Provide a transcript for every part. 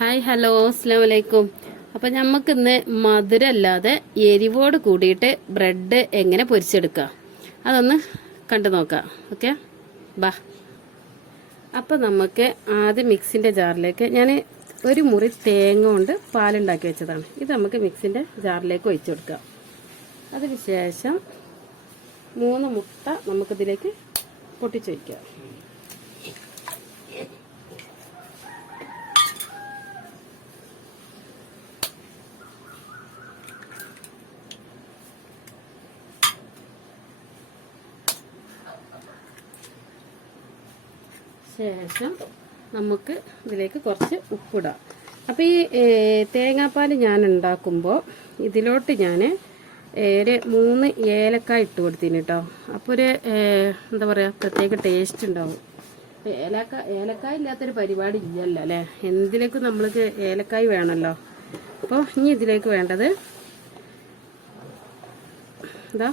Hi hello അസ്സലാമു അലൈക്കും. അപ്പം നമുക്കിന്ന് മധുരമല്ലാതെ എരിവോട് കൂടിയിട്ട് ബ്രെഡ് എങ്ങനെ പൊരിച്ചെടുക്കാം അതൊന്ന് കണ്ടു നോക്കാം. ഓക്കെ, ബാ. അപ്പം നമുക്ക് ആദ്യം മിക്സിൻ്റെ ജാറിലേക്ക് ഞാൻ ഒരു മുറി തേങ്ങ കൊണ്ട് പാലുണ്ടാക്കി വെച്ചതാണ്. ഇത് നമുക്ക് മിക്സിൻ്റെ ജാറിലേക്ക് ഒഴിച്ചു കൊടുക്കാം. അതിനുശേഷം 3 മുട്ട നമുക്കിതിലേക്ക് പൊട്ടിച്ചൊഴിക്കാം. ശേഷം നമുക്ക് ഇതിലേക്ക് കുറച്ച് ഉപ്പിടാം. അപ്പോൾ ഈ തേങ്ങാപ്പാൽ ഞാൻ ഉണ്ടാക്കുമ്പോൾ ഇതിലോട്ട് ഞാൻ ഒരു 3 ഏലക്കായ ഇട്ട് കൊടുത്തിന് കേട്ടോ. അപ്പോൾ ഒരു എന്താ പറയുക, പ്രത്യേക ടേസ്റ്റ് ഉണ്ടാവും. ഏലക്കായ ഇല്ലാത്തൊരു പരിപാടി ഇല്ലല്ലോ അല്ലേ. എന്തിലേക്കും നമ്മൾക്ക് ഏലക്കായ വേണമല്ലോ. അപ്പോൾ ഇനി ഇതിലേക്ക് വേണ്ടത് എന്താ,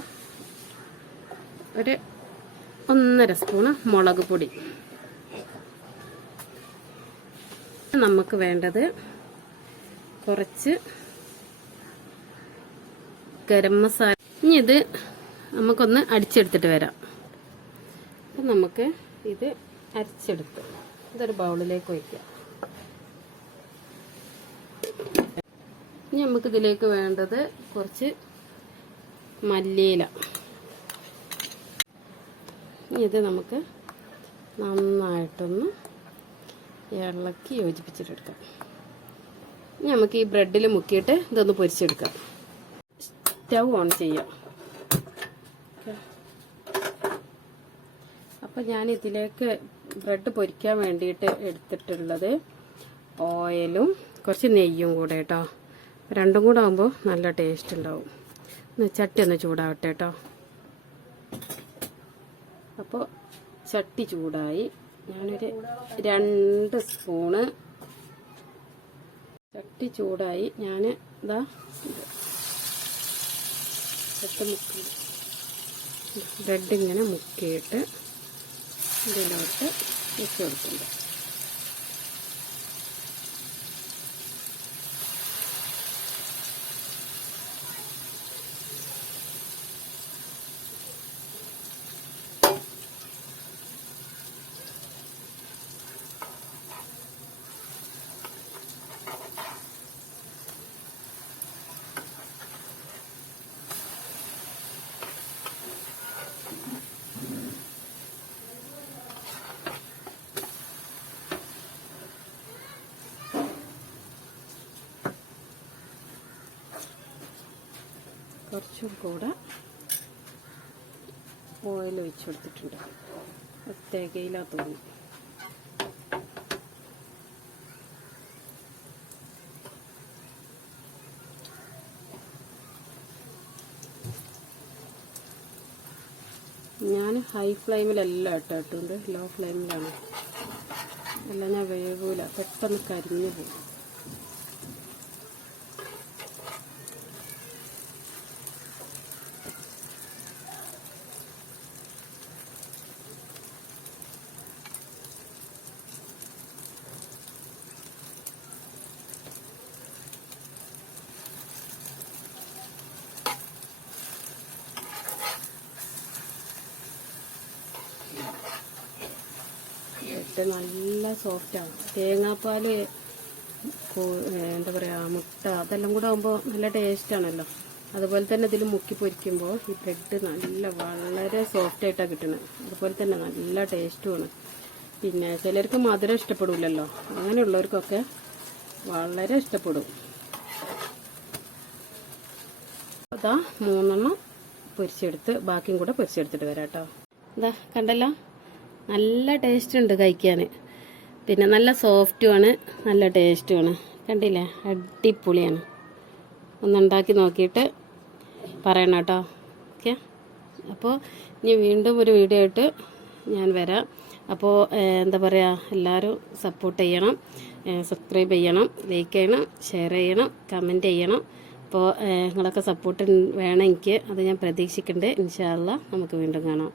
ഒരു 1.5 സ്പൂണ് മുളക് പൊടി. നമുക്ക് വേണ്ടത് കുറച്ച് ഗരം മസാല. ഇനി ഇത് നമുക്കൊന്ന് അടിച്ചെടുത്തിട്ട് വരാം. അപ്പം നമുക്ക് ഇത് അരച്ചെടുത്ത് ഇതൊരു ബൗളിലേക്ക് ഒഴിക്കാം. ഇനി നമുക്കിതിലേക്ക് വേണ്ടത് കുറച്ച് മല്ലിയില. ഇത് നമുക്ക് നന്നായിട്ടൊന്ന് ഇളക്കി യോജിപ്പിച്ചിട്ടെടുക്കാം. ഇനി നമുക്ക് ഈ ബ്രെഡിൽ മുക്കിയിട്ട് ഇതൊന്ന് പൊരിച്ചെടുക്കാം. സ്റ്റൗ ഓൺ ചെയ്യാം. അപ്പം ഞാൻ ഇതിലേക്ക് ബ്രെഡ് പൊരിക്കാൻ വേണ്ടിയിട്ട് എടുത്തിട്ടുള്ളത് ഓയിലും കുറച്ച് നെയ്യും കൂടെ കേട്ടോ. രണ്ടും കൂടെ ആകുമ്പോൾ നല്ല ടേസ്റ്റ് ഉണ്ടാവും. ചട്ടി ഒന്ന് ചൂടാവട്ടെ കേട്ടോ. അപ്പോൾ ചട്ടി ചൂടായി. ഞാനൊരു 2 സ്പൂണ് ചട്ടി ചൂടായി. ഞാൻ ഇതാ ബ്രെഡ് ഇങ്ങനെ മുക്കിയിട്ട് ഇതിലോട്ട് വെച്ച് കൊടുക്കുന്നുണ്ട്. കുറച്ചും കൂടെ ഓയിൽ ഒഴിച്ചു കൊടുത്തിട്ടുണ്ട്. തികയില്ല തോന്നി. ഞാൻ ഹൈ ഫ്ലെയിമിലല്ല ഇട്ടിട്ടുണ്ട്, ലോ ഫ്ലെയിമിലാണ്. എല്ലാം ഞാൻ വേവൂല, പെട്ടെന്ന് കരിഞ്ഞു പോകും. നല്ല സോഫ്റ്റാണ്. തേങ്ങാപ്പാൽ, എന്താ പറയുക, മുട്ട അതെല്ലാം കൂടെ ആകുമ്പോൾ നല്ല ടേസ്റ്റാണല്ലോ. അതുപോലെ തന്നെ ഇതിൽ മുക്കി പൊരിക്കുമ്പോൾ ഈ ബ്രെഡ് വളരെ സോഫ്റ്റായിട്ടാണ് കിട്ടുന്നത്. അതുപോലെ തന്നെ നല്ല ടേസ്റ്റുമാണ്. പിന്നെ ചിലർക്ക് മധുരം ഇഷ്ടപ്പെടില്ലല്ലോ, അങ്ങനെയുള്ളവർക്കൊക്കെ വളരെ ഇഷ്ടപ്പെടും. അതാ 3 പൊരിച്ചെടുത്ത് ബാക്കിയും കൂടെ പൊരിച്ചെടുത്തിട്ട് വരാം കേട്ടോ. ഇതാ കണ്ടല്ലോ, നല്ല ടേസ്റ്റ് ഉണ്ട് കഴിക്കാൻ. പിന്നെ നല്ല സോഫ്റ്റുമാണ്, നല്ല ടേസ്റ്റുമാണ്. കണ്ടില്ലേ, അടിപൊളിയാണ്. ഒന്നുണ്ടാക്കി നോക്കിയിട്ട് പറയണം കേട്ടോ. ഓക്കെ, അപ്പോൾ ഇനി വീണ്ടും ഒരു വീഡിയോ ആയിട്ട് ഞാൻ വരാം. അപ്പോൾ എന്താ പറയുക, എല്ലാവരും സപ്പോർട്ട് ചെയ്യണം, സബ്സ്ക്രൈബ് ചെയ്യണം, ലൈക്ക് ചെയ്യണം, ഷെയർ ചെയ്യണം, കമൻറ്റ് ചെയ്യണം. അപ്പോൾ നിങ്ങളൊക്കെ സപ്പോർട്ട് വേണം എനിക്ക്, അത് ഞാൻ പ്രതീക്ഷിക്കുന്നുണ്ട്. ഇൻഷാ അല്ലാഹ് നമുക്ക് വീണ്ടും കാണാം.